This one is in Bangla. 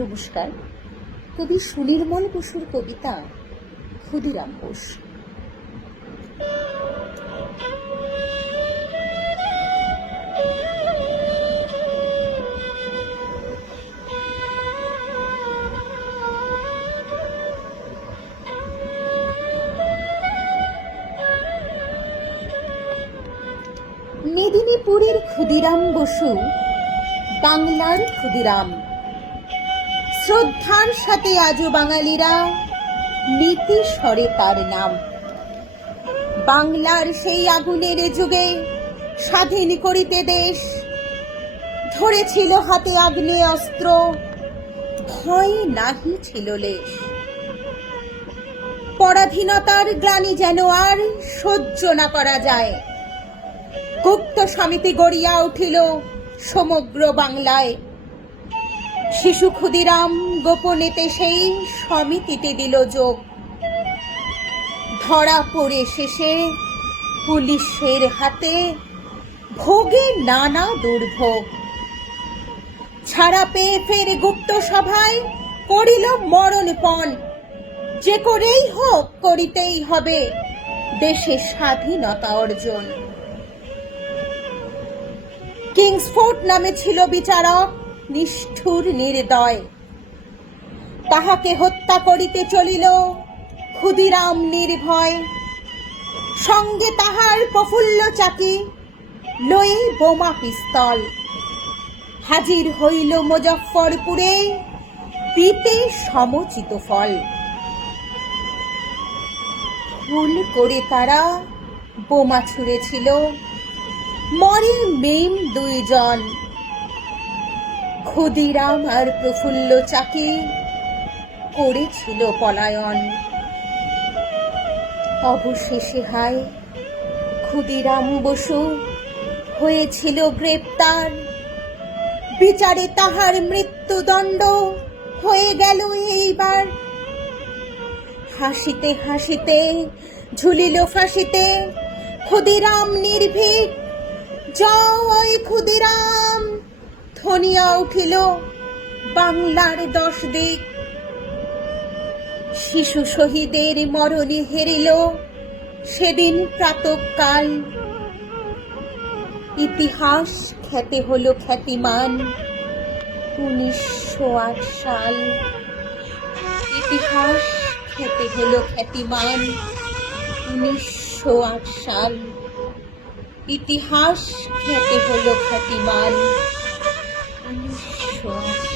নমস্কার। কবি সুনির্মল বসুর কবিতা ক্ষুদিরাম বোস। মেদিনীপুরের ক্ষুদিরাম বসু বাংলার ক্ষুদিরাম। শ্রদ্ধার সাথে আজও বাঙালিরা নীতি স্বরে তার নাম। বাংলার সেই আগুনের যুগে স্বাধীন করিতে দেশ ধরেছিল হাতে আগ্নে অস্ত্র, ভয় নাহি ছিল লেশ। পরাধীনতার গ্লানি যেন আর সহ্য না করা যায়। গুপ্ত সমিতি গড়িয়া উঠিল সমগ্র বাংলায়। শিশু ক্ষুদিরাম গোপনেতে সেই সমিতিতে দিল যোগ। ধরা পড়ে শেষে পুলিশের হাতে ভোগে নানা দুর্ভোগ। ছাড়া পেয়ে ফের গুপ্ত সভায় করিল মরণপণ যে করেই হোক, করিতেই হবে দেশের স্বাধীনতা অর্জন। কিংসফোর্ড নামে ছিল বিচারক নিষ্ঠুর নির্দয়। তাহাকে হত্যা করিতে চলিল ক্ষুদিরাম নির্ভয়। সঙ্গে তাহার প্রফুল্ল চাকি, লয়ে বোমা পিস্তল। হাজির হইল মুজফ্ফরপুরে পিতে সমচিত ফল। ভুল করে তারা বোমা ছুঁড়েছিল। মরে মেম দুইজন। ক্ষুদিরাম আর প্রফুল্ল চাকি করেছিল পলায়ন। অবশেষে হায়, ক্ষুদিরাম বসু হয়েছিল গ্রেপ্তার। বিচারে তাহার মৃত্যুদণ্ড হয়ে গেল এইবার। হাসিতে হাসিতে, ঝুলিল ফাঁসিতে ক্ষুদিরাম নির্ভীক, জয় ধনিয়া উঠিল বাংলার দশ দিক। শিশু শহীদের মরণে হেরিল সেদিন প্রাতকাল। ইতিহাস খ্যাতে হলো খ্যাতিমান উনিশশো আট সাল। ইতিহাস খ্যাতে হল খ্যাতিমান উনিশশো আট সাল। ইতিহাস খ্যাতে হল খ্যাতিমান 你说。